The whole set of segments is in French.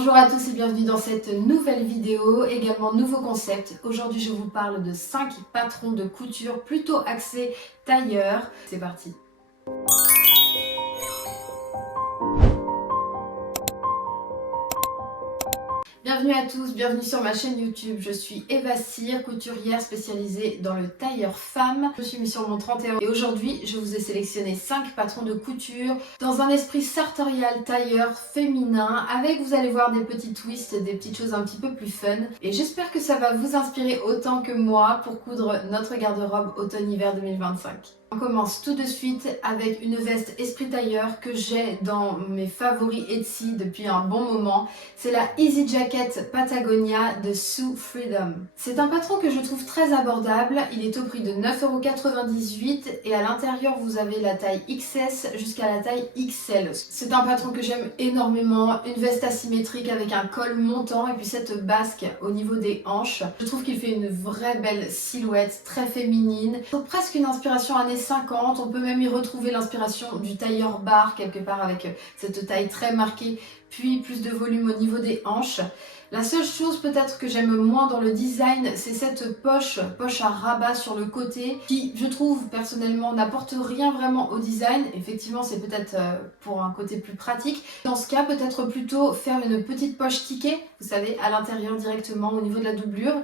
Bonjour à tous et bienvenue dans cette nouvelle vidéo, également nouveau concept. Aujourd'hui je vous parle de 5 patrons de couture plutôt axés tailleur. C'est parti. Bienvenue à tous, bienvenue sur ma chaîne YouTube. Je suis Eva Cyr, couturière spécialisée dans le tailleur femme. Je suis mise sur mon 31 et aujourd'hui je vous ai sélectionné 5 patrons de couture dans un esprit sartorial tailleur féminin avec, vous allez voir, des petits twists, des petites choses un petit peu plus fun. Et j'espère que ça va vous inspirer autant que moi pour coudre notre garde-robe automne-hiver 2025. On commence tout de suite avec une veste esprit tailleur que j'ai dans mes favoris Etsy depuis un bon moment. C'est la Easy Jacket Patagonia de Sue Freedom. C'est un patron que je trouve très abordable. Il est au prix de 9,98 € et à l'intérieur vous avez la taille XS jusqu'à la taille XL. C'est un patron que j'aime énormément. Une veste asymétrique avec un col montant et puis cette basque au niveau des hanches. Je trouve qu'il fait une vraie belle silhouette, très féminine. C'est presque une inspiration années 50, on peut même y retrouver l'inspiration du tailleur bar quelque part avec cette taille très marquée, puis plus de volume au niveau des hanches. La seule chose peut-être que j'aime moins dans le design, c'est cette poche à rabat sur le côté qui, je trouve personnellement, n'apporte rien vraiment au design. Effectivement, c'est peut-être pour un côté plus pratique. Dans ce cas, peut-être plutôt faire une petite poche ticket, vous savez, à l'intérieur directement au niveau de la doublure.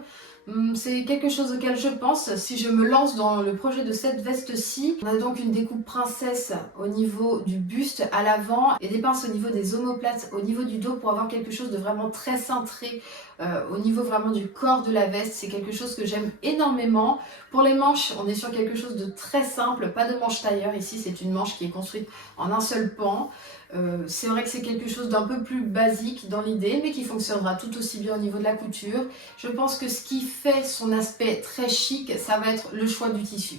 C'est quelque chose auquel je pense si je me lance dans le projet de cette veste-ci. On a donc une découpe princesse au niveau du buste à l'avant et des pinces au niveau des omoplates au niveau du dos pour avoir quelque chose de vraiment très cintré au niveau vraiment du corps de la veste. C'est quelque chose que j'aime énormément. Pour les manches, on est sur quelque chose de très simple, pas de manche tailleur. Ici, c'est une manche qui est construite en un seul pan. C'est vrai que c'est quelque chose d'un peu plus basique dans l'idée, mais qui fonctionnera tout aussi bien au niveau de la couture. Je pense que ce qui fait son aspect très chic, ça va être le choix du tissu.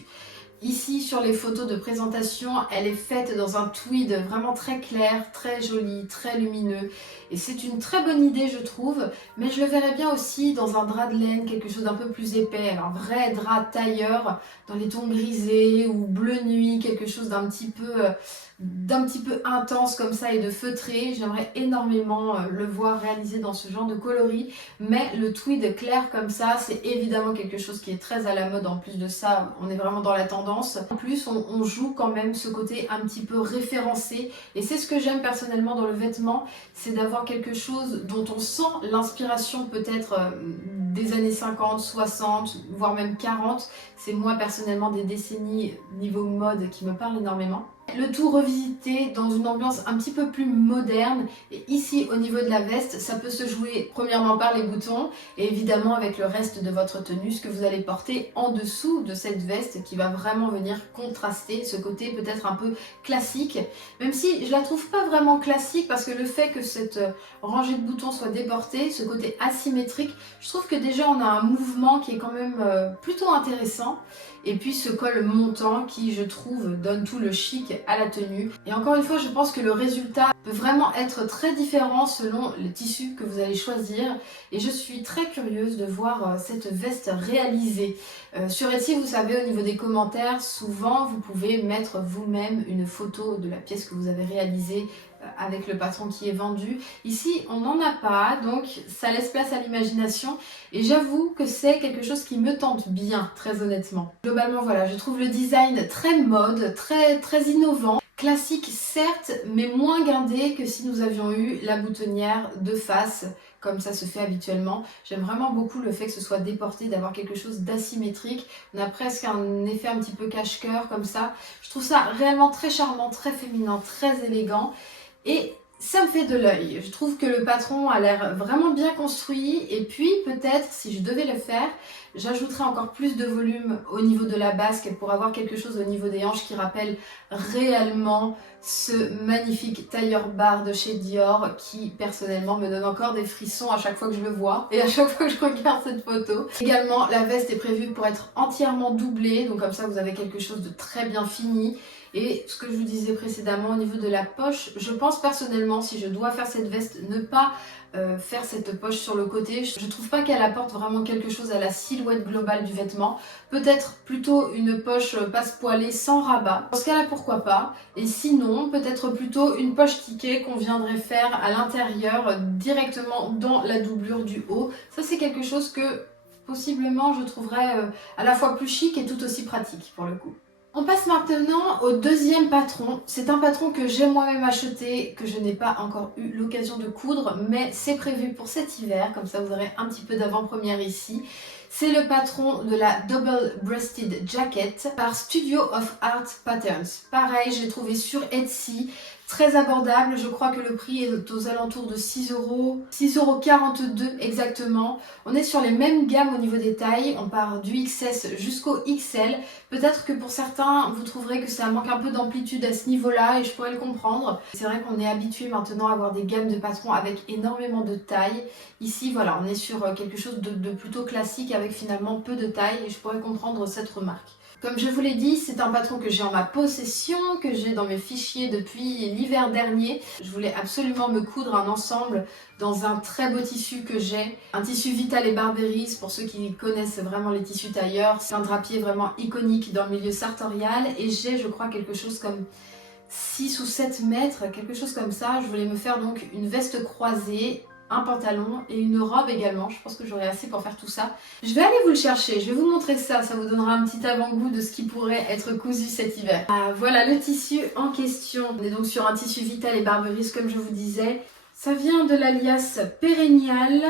Ici, sur les photos de présentation, elle est faite dans un tweed vraiment très clair, très joli, très lumineux. Et c'est une très bonne idée, je trouve, mais je le verrais bien aussi dans un drap de laine, quelque chose d'un peu plus épais, un vrai drap tailleur, dans les tons grisés ou bleu nuit, quelque chose d'un petit peu intense comme ça et de feutré. J'aimerais énormément le voir réalisé dans ce genre de coloris, mais le tweed clair comme ça, c'est évidemment quelque chose qui est très à la mode. En plus de ça, on est vraiment dans la tendance. En plus, on joue quand même ce côté un petit peu référencé, et c'est ce que j'aime personnellement dans le vêtement, c'est d'avoir quelque chose dont on sent l'inspiration peut-être des années 50, 60, voire même 40. C'est moi personnellement des décennies niveau mode qui me parlent énormément. Le tout revisité dans une ambiance un petit peu plus moderne, et ici au niveau de la veste, ça peut se jouer premièrement par les boutons et évidemment avec le reste de votre tenue, ce que vous allez porter en dessous de cette veste qui va vraiment venir contraster ce côté peut-être un peu classique, même si je la trouve pas vraiment classique parce que le fait que cette rangée de boutons soit déportée, ce côté asymétrique, je trouve que déjà on a un mouvement qui est quand même plutôt intéressant. Et puis ce col montant qui, je trouve, donne tout le chic à la tenue. Et encore une fois, je pense que le résultat peut vraiment être très différent selon les tissus que vous allez choisir. Et je suis très curieuse de voir cette veste réalisée. Sur Etsy, vous savez, au niveau des commentaires, souvent vous pouvez mettre vous-même une photo de la pièce que vous avez réalisée avec le patron qui est vendu. Ici, on n'en a pas, donc ça laisse place à l'imagination et j'avoue que c'est quelque chose qui me tente bien, très honnêtement. Globalement, voilà, je trouve le design très mode, très innovant. Classique certes, mais moins guindé que si nous avions eu la boutonnière de face, comme ça se fait habituellement. J'aime vraiment beaucoup le fait que ce soit déporté, d'avoir quelque chose d'asymétrique. On a presque un effet un petit peu cache-cœur comme ça. Je trouve ça réellement très charmant, très féminin, très élégant. Et ça me fait de l'œil. Je trouve que le patron a l'air vraiment bien construit. Et puis peut-être, si je devais le faire, j'ajouterais encore plus de volume au niveau de la basque pour avoir quelque chose au niveau des hanches qui rappelle réellement ce magnifique tailleur bar de chez Dior qui personnellement me donne encore des frissons à chaque fois que je le vois et à chaque fois que je regarde cette photo. Également, la veste est prévue pour être entièrement doublée, donc comme ça vous avez quelque chose de très bien fini. Et ce que je vous disais précédemment au niveau de la poche, je pense personnellement, si je dois faire cette veste, ne pas faire cette poche sur le côté. Je trouve pas qu'elle apporte vraiment quelque chose à la silhouette globale du vêtement. Peut-être plutôt une poche passe-poilée sans rabat. Dans ce cas-là, pourquoi pas. Et sinon, peut-être plutôt une poche kickée qu'on viendrait faire à l'intérieur, directement dans la doublure du haut. Ça, c'est quelque chose que possiblement je trouverais à la fois plus chic et tout aussi pratique pour le coup. On passe maintenant au deuxième patron. C'est un patron que j'ai moi-même acheté, que je n'ai pas encore eu l'occasion de coudre, mais c'est prévu pour cet hiver, comme ça vous aurez un petit peu d'avant-première ici. C'est le patron de la Double Breasted Jacket par Studio of Art Patterns. Pareil, je l'ai trouvé sur Etsy. Très abordable, je crois que le prix est aux alentours de 6 €, 6,42 € exactement. On est sur les mêmes gammes au niveau des tailles, on part du XS jusqu'au XL. Peut-être que pour certains, vous trouverez que ça manque un peu d'amplitude à ce niveau-là et je pourrais le comprendre. C'est vrai qu'on est habitué maintenant à avoir des gammes de patrons avec énormément de tailles. Ici, voilà, on est sur quelque chose de plutôt classique avec finalement peu de taille et je pourrais comprendre cette remarque. Comme je vous l'ai dit, c'est un patron que j'ai en ma possession, que j'ai dans mes fichiers depuis l'hiver dernier. Je voulais absolument me coudre un ensemble dans un très beau tissu que j'ai. Un tissu Vital et Barberis, pour ceux qui connaissent vraiment les tissus tailleurs. C'est un drapier vraiment iconique dans le milieu sartorial et j'ai, je crois, quelque chose comme 6 ou 7 mètres, quelque chose comme ça. Je voulais me faire donc une veste croisée, un pantalon et une robe également. Je pense que j'aurai assez pour faire tout ça. Je vais aller vous le chercher, je vais vous montrer ça, ça vous donnera un petit avant-goût de ce qui pourrait être cousu cet hiver. Voilà le tissu en question. On est donc sur un tissu Vital et Barberis comme je vous disais. Ça vient de l'alias Perennial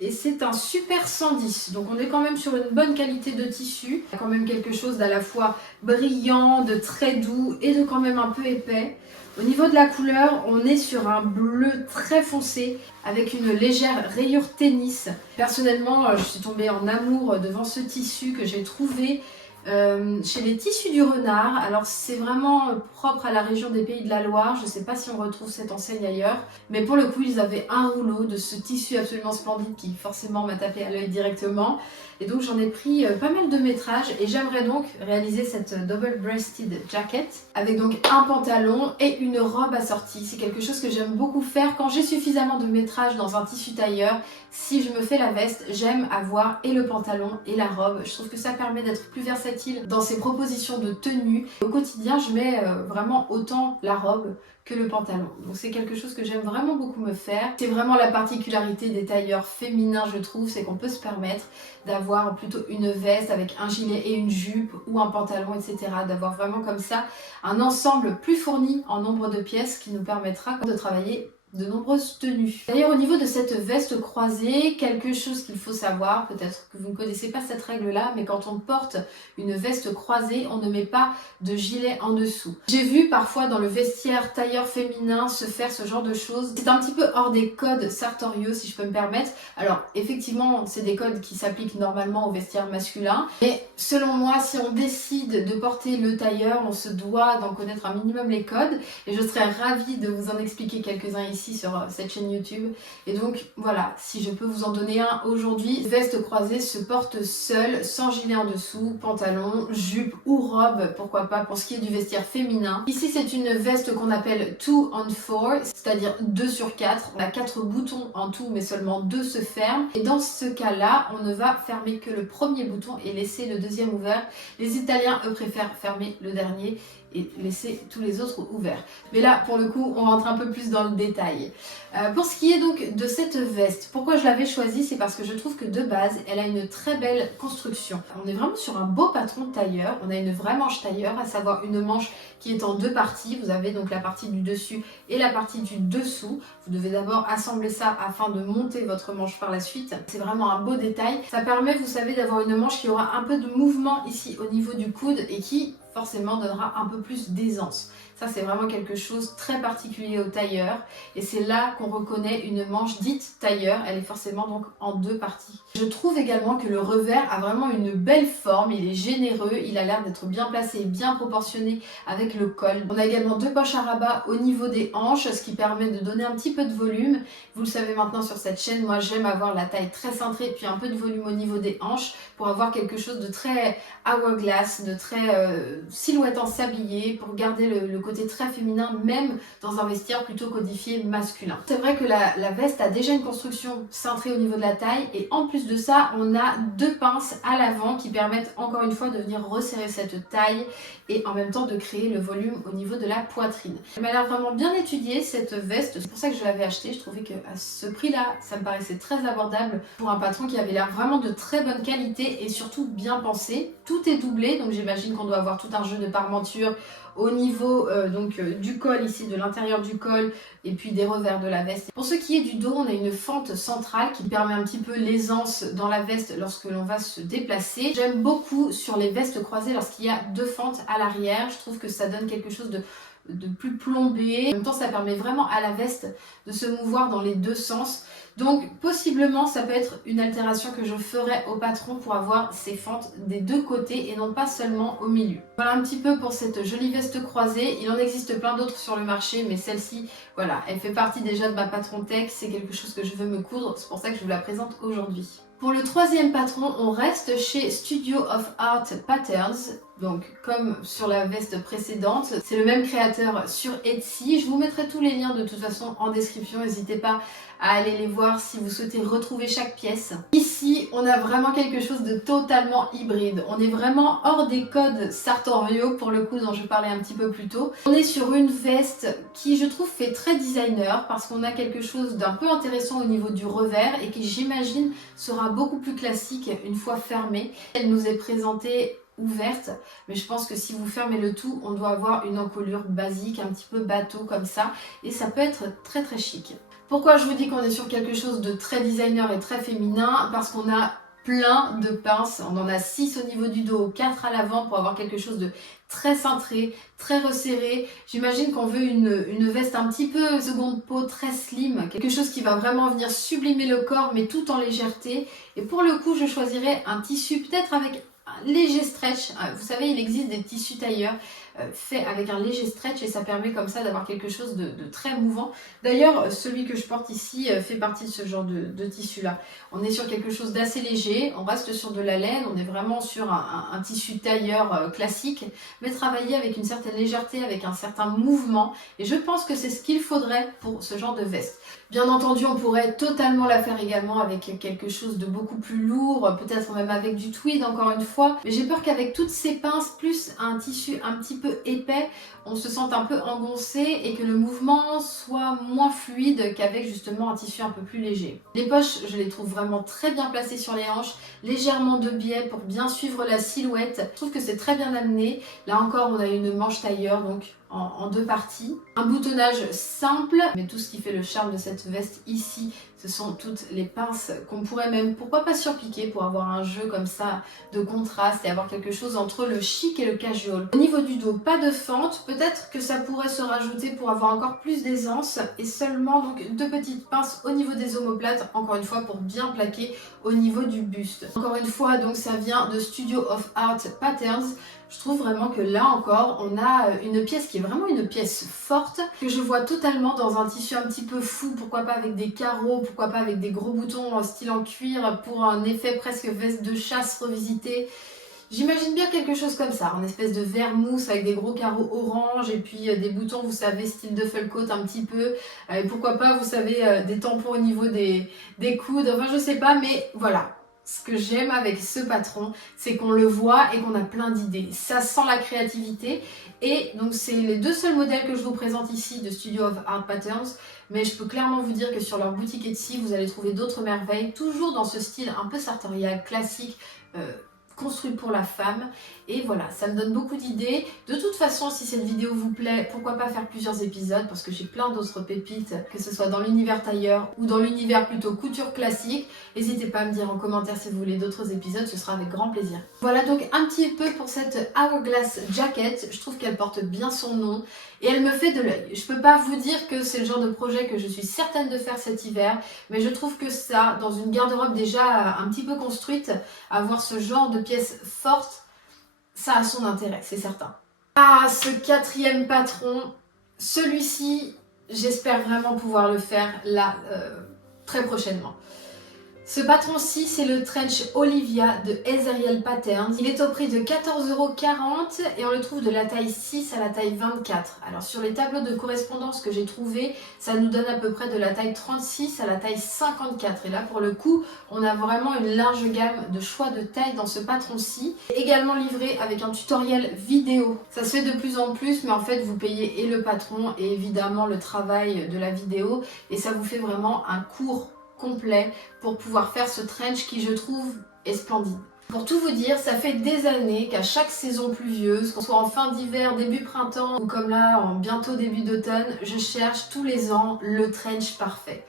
et c'est un super 110. Donc on est quand même sur une bonne qualité de tissu. Il y a quand même quelque chose d'à la fois brillant, de très doux et de quand même un peu épais. Au niveau de la couleur, on est sur un bleu très foncé avec une légère rayure tennis. Personnellement, je suis tombée en amour devant ce tissu que j'ai trouvé chez les Tissus du Renard. Alors c'est vraiment propre à la région des Pays de la Loire. Je ne sais pas si on retrouve cette enseigne ailleurs. Mais pour le coup, ils avaient un rouleau de ce tissu absolument splendide qui forcément m'a tapé à l'œil directement. Et donc j'en ai pris pas mal de métrages et j'aimerais donc réaliser cette Double Breasted Jacket avec donc un pantalon et une robe assortie. C'est quelque chose que j'aime beaucoup faire quand j'ai suffisamment de métrage dans un tissu tailleur. Si je me fais la veste, j'aime avoir et le pantalon et la robe. Je trouve que ça permet d'être plus versatile dans ses propositions de tenue. Au quotidien, je mets vraiment autant la robe que le pantalon. Donc c'est quelque chose que j'aime vraiment beaucoup me faire. C'est vraiment la particularité des tailleurs féminins, je trouve, c'est qu'on peut se permettre d'avoir plutôt une veste avec un gilet et une jupe ou un pantalon, etc. D'avoir vraiment comme ça un ensemble plus fourni en nombre de pièces qui nous permettra de travailler de nombreuses tenues. D'ailleurs au niveau de cette veste croisée, quelque chose qu'il faut savoir, peut-être que vous ne connaissez pas cette règle là, mais quand on porte une veste croisée, on ne met pas de gilet en dessous. J'ai vu parfois dans le vestiaire tailleur féminin se faire ce genre de choses. C'est un petit peu hors des codes sartoriaux si je peux me permettre. Alors effectivement c'est des codes qui s'appliquent normalement au vestiaire masculin, mais selon moi si on décide de porter le tailleur, on se doit d'en connaître un minimum les codes et je serais ravie de vous en expliquer quelques-uns ici sur cette chaîne YouTube. Et donc voilà, si je peux vous en donner un aujourd'hui, veste croisée se porte seule, sans gilet en dessous, pantalon, jupe ou robe, pourquoi pas pour ce qui est du vestiaire féminin. Ici c'est une veste qu'on appelle 2 on 4, c'est-à-dire 2 sur 4. On a 4 boutons en tout mais seulement 2 se ferment. Et dans ce cas-là, on ne va fermer que le premier bouton et laisser le deuxième ouvert. Les Italiens, eux, préfèrent fermer le dernier et laisser tous les autres ouverts. Mais là, pour le coup, on rentre un peu plus dans le détail. Pour ce qui est donc de cette veste, pourquoi je l'avais choisie, c'est parce que je trouve que de base, elle a une très belle construction. On est vraiment sur un beau patron tailleur. On a une vraie manche tailleur, à savoir une manche qui est en deux parties. Vous avez donc la partie du dessus et la partie du dessous. Vous devez d'abord assembler ça afin de monter votre manche par la suite. C'est vraiment un beau détail. Ça permet, vous savez, d'avoir une manche qui aura un peu de mouvement ici au niveau du coude et qui forcément donnera un peu plus d'aisance. Ça c'est vraiment quelque chose de très particulier au tailleur et c'est là qu'on reconnaît une manche dite tailleur. Elle est forcément donc en deux parties. Je trouve également que le revers a vraiment une belle forme, il est généreux, il a l'air d'être bien placé et bien proportionné avec le col. On a également deux poches à rabat au niveau des hanches, ce qui permet de donner un petit peu de volume. Vous le savez maintenant sur cette chaîne, moi j'aime avoir la taille très cintrée puis un peu de volume au niveau des hanches pour avoir quelque chose de très hourglass, de très silhouette en sablier, pour garder le côté côté très féminin, même dans un vestiaire plutôt codifié masculin. C'est vrai que la veste a déjà une construction cintrée au niveau de la taille et en plus de ça, on a deux pinces à l'avant qui permettent encore une fois de venir resserrer cette taille et en même temps de créer le volume au niveau de la poitrine. Elle m'a l'air vraiment bien étudiée cette veste, c'est pour ça que je l'avais achetée. Je trouvais qu'à ce prix-là, ça me paraissait très abordable pour un patron qui avait l'air vraiment de très bonne qualité et surtout bien pensé. Tout est doublé, donc j'imagine qu'on doit avoir tout un jeu de parmenture au niveau du col ici, de l'intérieur du col et puis des revers de la veste. Pour ce qui est du dos, on a une fente centrale qui permet un petit peu l'aisance dans la veste lorsque l'on va se déplacer. J'aime beaucoup sur les vestes croisées lorsqu'il y a deux fentes à l'arrière. Je trouve que ça donne quelque chose de plus plombé. En même temps, ça permet vraiment à la veste de se mouvoir dans les deux sens. Donc, possiblement, ça peut être une altération que je ferai au patron pour avoir ces fentes des deux côtés et non pas seulement au milieu. Voilà un petit peu pour cette jolie veste croisée. Il en existe plein d'autres sur le marché, mais celle-ci, voilà, elle fait partie déjà de ma patron tech. C'est quelque chose que je veux me coudre. C'est pour ça que je vous la présente aujourd'hui. Pour le troisième patron, on reste chez Studio of Art Patterns. Donc, comme sur la veste précédente, c'est le même créateur sur Etsy. Je vous mettrai tous les liens de toute façon en description. N'hésitez pas à aller les voir si vous souhaitez retrouver chaque pièce. Ici, on a vraiment quelque chose de totalement hybride. On est vraiment hors des codes sartoriaux pour le coup dont je parlais un petit peu plus tôt. On est sur une veste qui, je trouve, fait très designer parce qu'on a quelque chose d'un peu intéressant au niveau du revers et qui, j'imagine, sera beaucoup plus classique une fois fermée. Elle nous est présentée ouverte, mais je pense que si vous fermez le tout, on doit avoir une encolure basique, un petit peu bateau comme ça, et ça peut être très très chic. Pourquoi je vous dis qu'on est sur quelque chose de très designer et très féminin? Parce qu'on a plein de pinces, on en a 6 au niveau du dos, 4 à l'avant pour avoir quelque chose de très cintré, très resserré. J'imagine qu'on veut une veste un petit peu seconde peau, très slim, quelque chose qui va vraiment venir sublimer le corps mais tout en légèreté. Et pour le coup, je choisirais un tissu peut-être avec un léger stretch. Vous savez, il existe des tissus tailleurs faits avec un léger stretch et ça permet comme ça d'avoir quelque chose de très mouvant. D'ailleurs, celui que je porte ici fait partie de ce genre de tissu-là. On est sur quelque chose d'assez léger, on reste sur de la laine, on est vraiment sur un tissu tailleur classique, mais travaillé avec une certaine légèreté, avec un certain mouvement. Et je pense que c'est ce qu'il faudrait pour ce genre de veste. Bien entendu, on pourrait totalement la faire également avec quelque chose de beaucoup plus lourd, peut-être même avec du tweed encore une fois. Mais j'ai peur qu'avec toutes ces pinces, plus un tissu un petit peu épais, on se sente un peu engoncé et que le mouvement soit moins fluide qu'avec justement un tissu un peu plus léger. Les poches, je les trouve vraiment très bien placées sur les hanches, légèrement de biais pour bien suivre la silhouette. Je trouve que c'est très bien amené. Là encore, on a une manche tailleur, donc en deux parties. Un boutonnage simple, mais tout ce qui fait le charme de cette veste ici, ce sont toutes les pinces qu'on pourrait même, pourquoi pas surpiquer pour avoir un jeu comme ça de contraste et avoir quelque chose entre le chic et le casual. Au niveau du dos, pas de fente, peut-être que ça pourrait se rajouter pour avoir encore plus d'aisance et seulement donc deux petites pinces au niveau des omoplates, encore une fois pour bien plaquer au niveau du buste. Encore une fois, donc ça vient de Studio of Art Patterns. Je trouve vraiment que là encore, on a une pièce qui est vraiment une pièce forte, que je vois totalement dans un tissu un petit peu fou, pourquoi pas avec des carreaux, pourquoi pas avec des gros boutons style en cuir pour un effet presque veste de chasse revisité. J'imagine bien quelque chose comme ça, en espèce de vert mousse avec des gros carreaux orange et puis des boutons, vous savez, style Duffelcoat un petit peu. Et pourquoi pas, vous savez, des tampons au niveau des coudes, enfin je sais pas, mais voilà. Ce que j'aime avec ce patron, c'est qu'on le voit et qu'on a plein d'idées. Ça sent la créativité. Et donc, c'est les deux seuls modèles que je vous présente ici de Studio of Art Patterns. Mais je peux clairement vous dire que sur leur boutique Etsy, vous allez trouver d'autres merveilles. Toujours dans ce style un peu sartorial, classique, construit pour la femme. Et voilà, ça me donne beaucoup d'idées. De toute façon, si cette vidéo vous plaît, pourquoi pas faire plusieurs épisodes, parce que j'ai plein d'autres pépites, que ce soit dans l'univers tailleur ou dans l'univers plutôt couture classique. N'hésitez pas à me dire en commentaire si vous voulez d'autres épisodes, ce sera avec grand plaisir. Voilà donc un petit peu pour cette Hourglass Jacket. Je trouve qu'elle porte bien son nom et elle me fait de l'œil. Je peux pas vous dire que c'est le genre de projet que je suis certaine de faire cet hiver, mais je trouve que ça, dans une garde-robe déjà un petit peu construite, avoir ce genre de pièces fortes, ça a son intérêt, c'est certain. Ah, ce quatrième patron, celui-ci, j'espère vraiment pouvoir le faire là, très prochainement. Ce patron-ci, c'est le trench Olivia de Ezeriel Patterns. Il est au prix de 14,40 € et on le trouve de la taille 6 à la taille 24. Alors sur les tableaux de correspondance que j'ai trouvés, ça nous donne à peu près de la taille 36 à la taille 54. Et là, pour le coup, on a vraiment une large gamme de choix de taille dans ce patron-ci. Également livré avec un tutoriel vidéo. Ça se fait de plus en plus, mais en fait, vous payez et le patron et évidemment le travail de la vidéo. Et ça vous fait vraiment un cours complet pour pouvoir faire ce trench qui, je trouve, est splendide. Pour tout vous dire, ça fait des années qu'à chaque saison pluvieuse, qu'on soit en fin d'hiver, début printemps ou comme là, en bientôt début d'automne, je cherche tous les ans le trench parfait.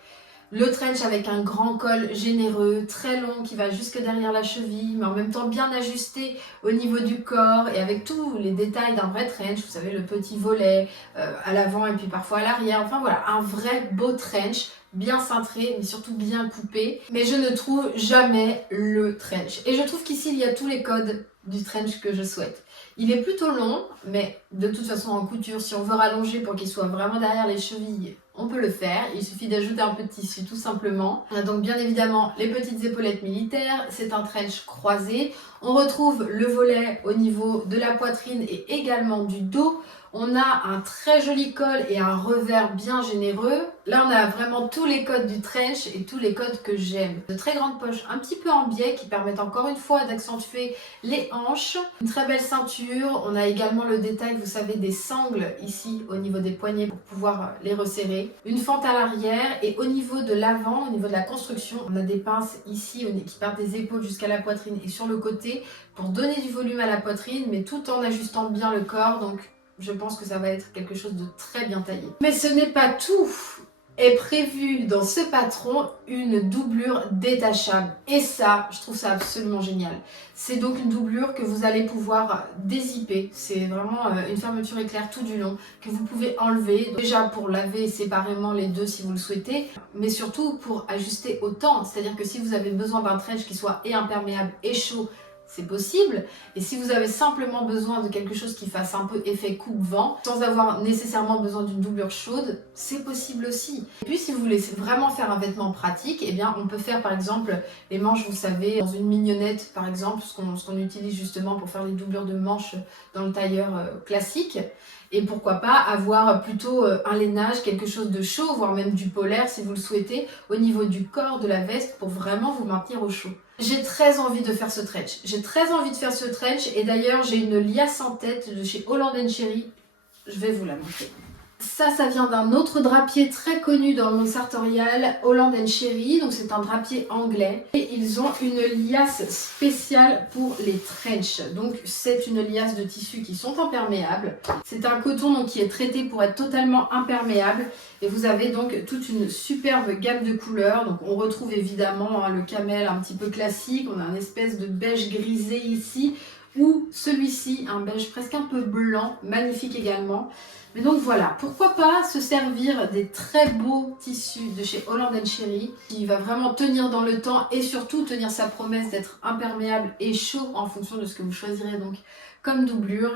Le trench avec un grand col généreux, très long, qui va jusque derrière la cheville, mais en même temps bien ajusté au niveau du corps et avec tous les détails d'un vrai trench. Vous savez, le petit volet à l'avant et puis parfois à l'arrière. Enfin voilà, un vrai beau trench, bien cintré, mais surtout bien coupé. Mais je ne trouve jamais le trench. Et je trouve qu'ici, il y a tous les codes du trench que je souhaite. Il est plutôt long, mais de toute façon en couture, si on veut rallonger pour qu'il soit vraiment derrière les chevilles, on peut le faire. Il suffit d'ajouter un peu de tissu tout simplement. On a donc bien évidemment les petites épaulettes militaires. C'est un trench croisé. On retrouve le volet au niveau de la poitrine et également du dos. On a un très joli col et un revers bien généreux. Là, on a vraiment tous les codes du trench et tous les codes que j'aime. De très grandes poches un petit peu en biais qui permettent encore une fois d'accentuer les hanches. Une très belle ceinture. On a également le détail, vous savez, des sangles ici au niveau des poignets pour pouvoir les resserrer. Une fente à l'arrière et au niveau de l'avant, au niveau de la construction, on a des pinces ici qui partent des épaules jusqu'à la poitrine et sur le côté pour donner du volume à la poitrine, mais tout en ajustant bien le corps. Donc, je pense que ça va être quelque chose de très bien taillé. Mais ce n'est pas tout. Est prévu dans ce patron une doublure détachable. Et ça, je trouve ça absolument génial. C'est donc une doublure que vous allez pouvoir dézipper. C'est vraiment une fermeture éclair tout du long que vous pouvez enlever. Déjà pour laver séparément les deux si vous le souhaitez, mais surtout pour ajuster au temps. C'est-à-dire que si vous avez besoin d'un trench qui soit et imperméable et chaud, c'est possible. Et si vous avez simplement besoin de quelque chose qui fasse un peu effet coupe-vent, sans avoir nécessairement besoin d'une doublure chaude, c'est possible aussi. Et puis si vous voulez vraiment faire un vêtement pratique, eh bien on peut faire par exemple les manches, vous savez, dans une mignonnette par exemple, ce qu'on utilise justement pour faire les doublures de manches dans le tailleur classique. Et pourquoi pas avoir plutôt un lainage, quelque chose de chaud, voire même du polaire si vous le souhaitez, au niveau du corps de la veste pour vraiment vous maintenir au chaud. J'ai très envie de faire ce trench. J'ai très envie de faire ce trench et d'ailleurs j'ai une liasse en tête de chez Holland & Cherry. Je vais vous la montrer. Ça vient d'un autre drapier très connu dans le monde sartorial, Holland & Cherry. Donc c'est un drapier anglais. Et ils ont une liasse spéciale pour les trench. Donc c'est une liasse de tissus qui sont imperméables. C'est un coton donc, qui est traité pour être totalement imperméable. Et vous avez donc toute une superbe gamme de couleurs. Donc on retrouve évidemment le camel un petit peu classique. On a une espèce de beige grisé ici. Ou celui-ci, un beige presque un peu blanc, magnifique également. Mais donc voilà, pourquoi pas se servir des très beaux tissus de chez Holland & Cherry qui va vraiment tenir dans le temps et surtout tenir sa promesse d'être imperméable et chaud en fonction de ce que vous choisirez donc comme doublure.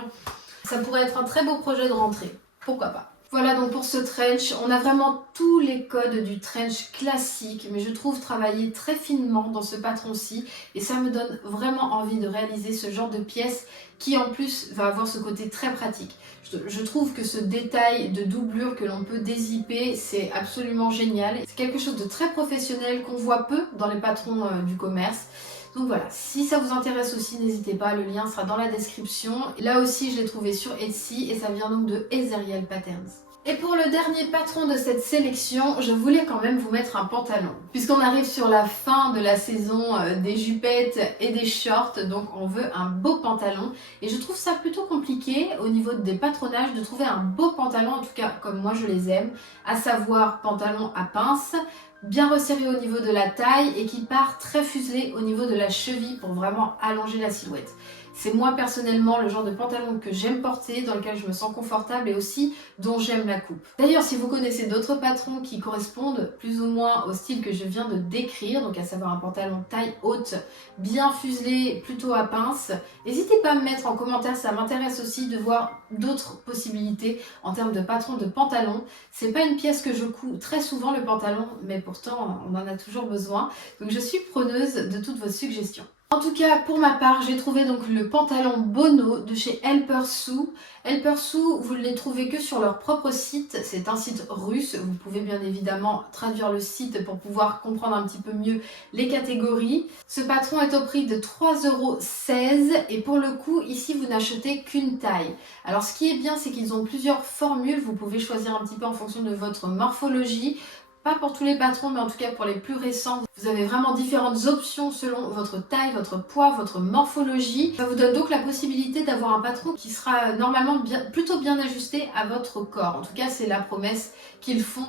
Ça pourrait être un très beau projet de rentrée, pourquoi pas. Voilà donc pour ce trench, on a vraiment tous les codes du trench classique, mais je trouve travaillé très finement dans ce patron-ci et ça me donne vraiment envie de réaliser ce genre de pièce qui en plus va avoir ce côté très pratique. Je trouve que ce détail de doublure que l'on peut dézipper, c'est absolument génial. C'est quelque chose de très professionnel qu'on voit peu dans les patrons du commerce. Donc voilà, si ça vous intéresse aussi, n'hésitez pas, le lien sera dans la description. Là aussi, je l'ai trouvé sur Etsy et ça vient donc de Ezeriel Patterns. Et pour le dernier patron de cette sélection, je voulais quand même vous mettre un pantalon. Puisqu'on arrive sur la fin de la saison des jupettes et des shorts, donc on veut un beau pantalon. Et je trouve ça plutôt compliqué au niveau des patronages de trouver un beau pantalon, en tout cas comme moi je les aime, à savoir pantalon à pince, bien resserré au niveau de la taille et qui part très fuselé au niveau de la cheville pour vraiment allonger la silhouette. C'est moi personnellement le genre de pantalon que j'aime porter, dans lequel je me sens confortable et aussi dont j'aime la coupe. D'ailleurs, si vous connaissez d'autres patrons qui correspondent plus ou moins au style que je viens de décrire, donc à savoir un pantalon taille haute, bien fuselé, plutôt à pince, n'hésitez pas à me mettre en commentaire, ça m'intéresse aussi de voir d'autres possibilités en termes de patron de pantalon. C'est pas une pièce que je couds très souvent le pantalon, mais pourtant on en a toujours besoin. Donc je suis preneuse de toutes vos suggestions. En tout cas, pour ma part, j'ai trouvé donc le pantalon Bono de chez Helper Sue. Helper Sue, vous ne les trouvez que sur leur propre site. C'est un site russe. Vous pouvez bien évidemment traduire le site pour pouvoir comprendre un petit peu mieux les catégories. Ce patron est au prix de 3,16 € et pour le coup, ici, vous n'achetez qu'une taille. Alors, ce qui est bien, c'est qu'ils ont plusieurs formules. Vous pouvez choisir un petit peu en fonction de votre morphologie. Pas pour tous les patrons, mais en tout cas pour les plus récents. Vous avez vraiment différentes options selon votre taille, votre poids, votre morphologie. Ça vous donne donc la possibilité d'avoir un patron qui sera normalement plutôt bien ajusté à votre corps. En tout cas, c'est la promesse qu'ils font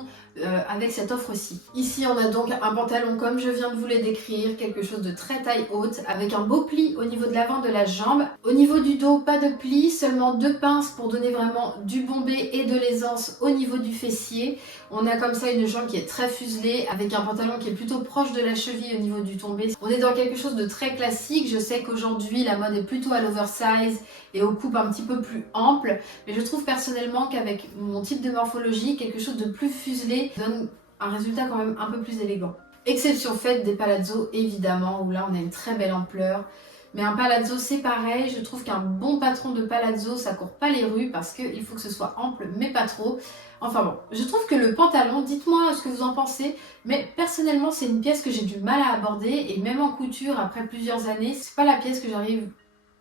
avec cette offre-ci. Ici, on a donc un pantalon comme je viens de vous le décrire, quelque chose de très taille haute, avec un beau pli au niveau de l'avant de la jambe. Au niveau du dos, pas de pli, seulement 2 pinces pour donner vraiment du bombé et de l'aisance au niveau du fessier. On a comme ça une jambe qui est très fuselée, avec un pantalon qui est plutôt proche de la cheville au niveau du tombé. On est dans quelque chose de très classique. Je sais qu'aujourd'hui, la mode est plutôt à l'oversize et aux coupes un petit peu plus amples, mais je trouve personnellement qu'avec mon type de morphologie, quelque chose de plus fuselé donne un résultat quand même un peu plus élégant. Exception faite des palazzos évidemment, où là on a une très belle ampleur. Mais un palazzo c'est pareil, je trouve qu'un bon patron de palazzo ça court pas les rues parce qu'il faut que ce soit ample mais pas trop. Enfin bon, je trouve que le pantalon, dites-moi ce que vous en pensez, mais personnellement c'est une pièce que j'ai du mal à aborder et même en couture après plusieurs années, c'est pas la pièce que j'arrive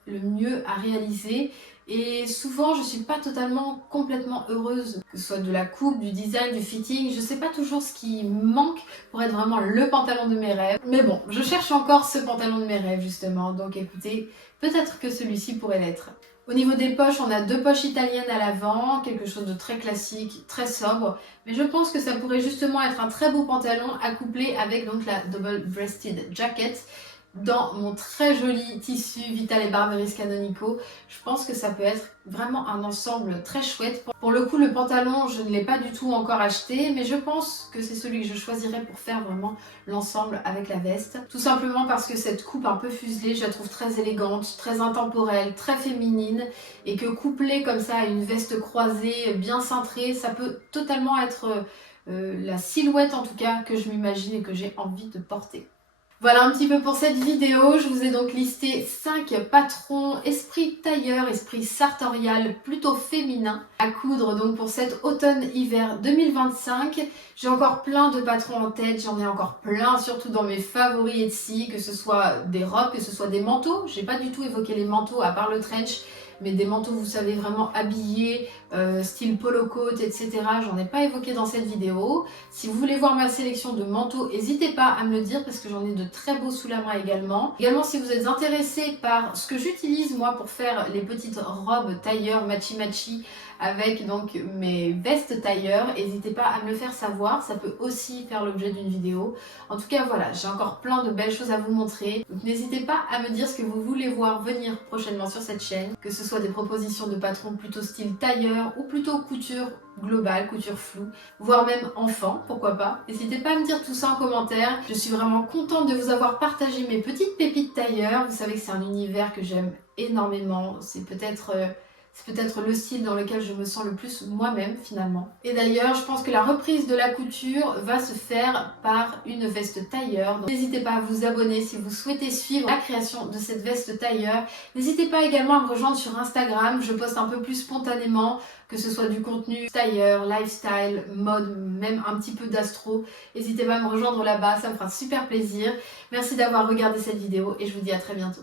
le mieux à réaliser. Et souvent, je suis pas totalement complètement heureuse, que ce soit de la coupe, du design, du fitting. Je sais pas toujours ce qui manque pour être vraiment le pantalon de mes rêves. Mais bon, je cherche encore ce pantalon de mes rêves justement. Donc écoutez, peut-être que celui-ci pourrait l'être. Au niveau des poches, on a 2 poches italiennes à l'avant, quelque chose de très classique, très sobre. Mais je pense que ça pourrait justement être un très beau pantalon à coupler avec donc la Double Breasted Jacket. Dans mon très joli tissu Vital & Barberis Canonico, je pense que ça peut être vraiment un ensemble très chouette. Pour le coup, le pantalon, je ne l'ai pas du tout encore acheté, mais je pense que c'est celui que je choisirais pour faire vraiment l'ensemble avec la veste. Tout simplement parce que cette coupe un peu fuselée, je la trouve très élégante, très intemporelle, très féminine, et que couplée comme ça à une veste croisée, bien cintrée, ça peut totalement être la silhouette en tout cas que je m'imagine et que j'ai envie de porter. Voilà un petit peu pour cette vidéo, je vous ai donc listé 5 patrons esprit tailleur, esprit sartorial, plutôt féminin à coudre donc pour cet automne-hiver 2025. J'ai encore plein de patrons en tête, j'en ai encore plein, surtout dans mes favoris Etsy, que ce soit des robes, que ce soit des manteaux. J'ai pas du tout évoqué les manteaux à part le trench, mais des manteaux vous savez vraiment habillés, style polo coat, etc. J'en ai pas évoqué dans cette vidéo. Si vous voulez voir ma sélection de manteaux, n'hésitez pas à me le dire parce que j'en ai de très beaux sous la main également. Également si vous êtes intéressé par ce que j'utilise moi pour faire les petites robes tailleur matchy avec donc mes vestes tailleur, n'hésitez pas à me le faire savoir, ça peut aussi faire l'objet d'une vidéo. En tout cas voilà, j'ai encore plein de belles choses à vous montrer, donc n'hésitez pas à me dire ce que vous voulez voir venir prochainement sur cette chaîne, que ce soit des propositions de patrons plutôt style tailleur ou plutôt couture globale, couture floue, voire même enfant, pourquoi pas. N'hésitez pas à me dire tout ça en commentaire, je suis vraiment contente de vous avoir partagé mes petites pépites tailleur. Vous savez que c'est un univers que j'aime énormément, c'est peut-être le style dans lequel je me sens le plus moi-même finalement. Et d'ailleurs, je pense que la reprise de la couture va se faire par une veste tailleur. Donc n'hésitez pas à vous abonner si vous souhaitez suivre la création de cette veste tailleur. N'hésitez pas également à me rejoindre sur Instagram, je poste un peu plus spontanément, que ce soit du contenu tailleur, lifestyle, mode, même un petit peu d'astro. N'hésitez pas à me rejoindre là-bas, ça me fera super plaisir. Merci d'avoir regardé cette vidéo et je vous dis à très bientôt.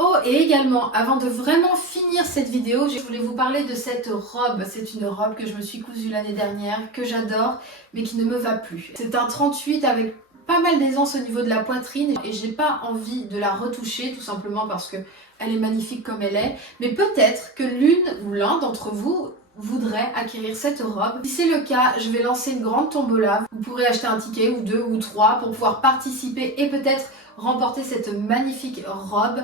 Oh, et également, avant de vraiment finir cette vidéo, je voulais vous parler de cette robe. C'est une robe que je me suis cousue l'année dernière, que j'adore, mais qui ne me va plus. C'est un 38 avec pas mal d'aisance au niveau de la poitrine et j'ai pas envie de la retoucher, tout simplement parce que elle est magnifique comme elle est. Mais peut-être que l'une ou l'un d'entre vous voudrait acquérir cette robe. Si c'est le cas, je vais lancer une grande tombola. Vous pourrez acheter un ticket ou 2 ou 3 pour pouvoir participer et peut-être remporter cette magnifique robe.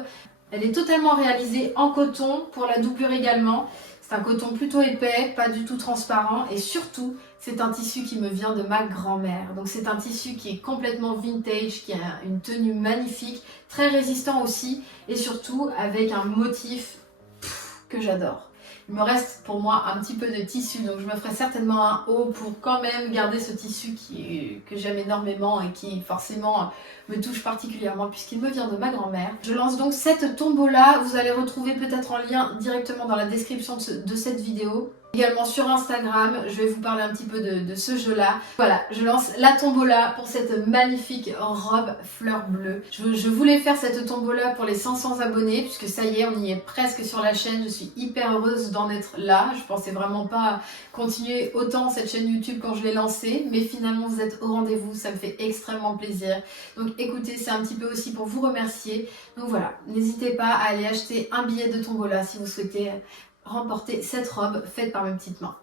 Elle est totalement réalisée en coton pour la doublure également. C'est un coton plutôt épais, pas du tout transparent et surtout, c'est un tissu qui me vient de ma grand-mère. Donc c'est un tissu qui est complètement vintage, qui a une tenue magnifique, très résistant aussi et surtout avec un motif que j'adore. Il me reste pour moi un petit peu de tissu, donc je me ferai certainement un haul pour quand même garder ce tissu que j'aime énormément et qui forcément me touche particulièrement puisqu'il me vient de ma grand-mère. Je lance donc cette tombola, vous allez retrouver peut-être en lien directement dans la description de cette vidéo. Également sur Instagram, je vais vous parler un petit peu de ce jeu-là. Voilà, je lance la tombola pour cette magnifique robe fleur bleue. Je voulais faire cette tombola pour les 500 abonnés, puisque ça y est, on y est presque sur la chaîne. Je suis hyper heureuse d'en être là. Je pensais vraiment pas continuer autant cette chaîne YouTube quand je l'ai lancée, mais finalement vous êtes au rendez-vous, ça me fait extrêmement plaisir. Donc écoutez, c'est un petit peu aussi pour vous remercier. Donc voilà, n'hésitez pas à aller acheter un billet de tombola si vous souhaitez remporter cette robe faite par mes petites mains.